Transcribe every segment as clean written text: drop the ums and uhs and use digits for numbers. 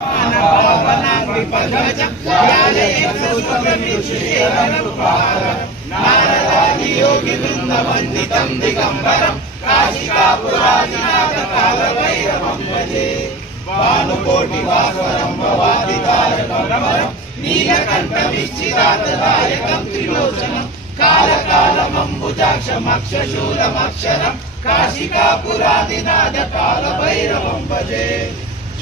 नारदादियोगिवृन्दवन्दितं दिगम्बरं काशिकापुरादिनाथ कालभैरवं भजे। भानुकोटिभास्वरं भवादितारकं नीलकण्ठविच्छिदातदायकं त्रिलोचनं कालकालमम्बुजाक्षमक्षशूलमक्षरं काशिकापुरादिनाथ कालभैरवं भजे।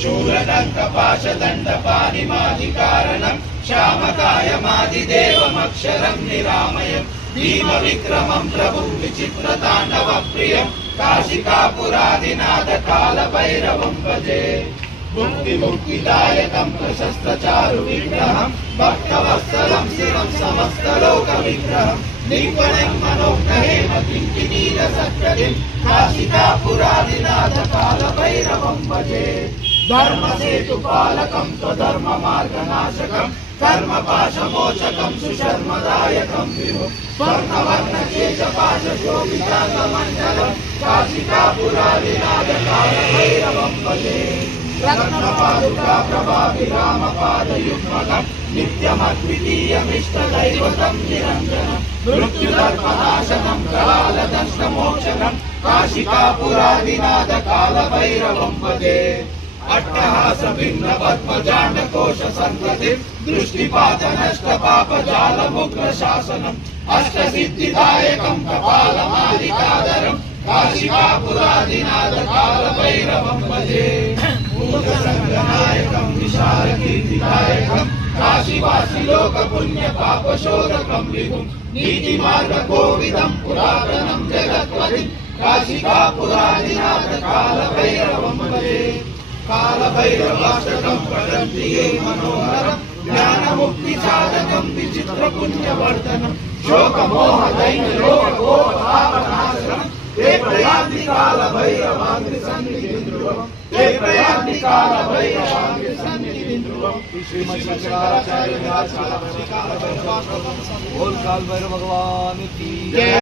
शूलटङ्कपाशदण्डपाणिमादिकारणं श्यामकायमादिदेवमक्षरं निरामयं भीमविक्रमं प्रभुं विचित्रताण्डवप्रियं काशिकापुरादिनाथ कालभैरवं भजे। मुक्तिदायकं प्रशस्तचारुविग्रहं भक्तवत्सलं शिवं समस्तलोकविग्रहं निपणं मनोज्ञहेम किङ्किणीरसत्करिं काशिकापुरादिनाथ कालभैरवं भजे। धर्मसेतुपालकं त्वधर्ममार्गनाशकं कर्मपाशमोचकं सुशर्मदायकं विभुं स्वर्णवर्णकेशपाशशोभिताङ्गमण्डलं काशिकापुरादिनाथ कालभैरवं भजे। रत्नपादुका प्रभाभिरामपादयुग्मकं नित्यमद्वितीयमिष्टदैवतं निरञ्जनं मृत्युदर्पनाशनं कालदंष्टमोचनं काशिकापुरादिनाथ कालभैरवं भजे। अट्टहासभिन्नपद्मजाण्डकोशसन्ततिं दृष्टिपातनष्टपापजालमुग्रशासनम् अष्टसिद्धिदायकं कपालमालिकाधरं काशिकापुरादिनाथ कालभैरवं भजे। भूतसङ्गनायकं विशालकीर्तिदायकं काशीवासिलोकपुण्यपापशोधकं विभुं नीतिमार्गकोविदं पुरातनं जगत्पतिं काशिकापुरादिनाथ कालभैरवं भजे। कालभैरवाष्टकं पठन्ति ये मनोहरं ज्ञानमुक्तिसाधकं विचित्रपुण्यवर्धनं शोकमोहदैन्यरोगोपतापनाशनं ते प्रयान्ति कालभैरवाङ्घ्रिसन्निधिं ध्रुवं ते प्रयान्ति कालभैरवाङ्घ्रिसन्निधिं ध्रुवं। श्रीमद् शंकराचार्य बोल काल भैरव भगवान की जय।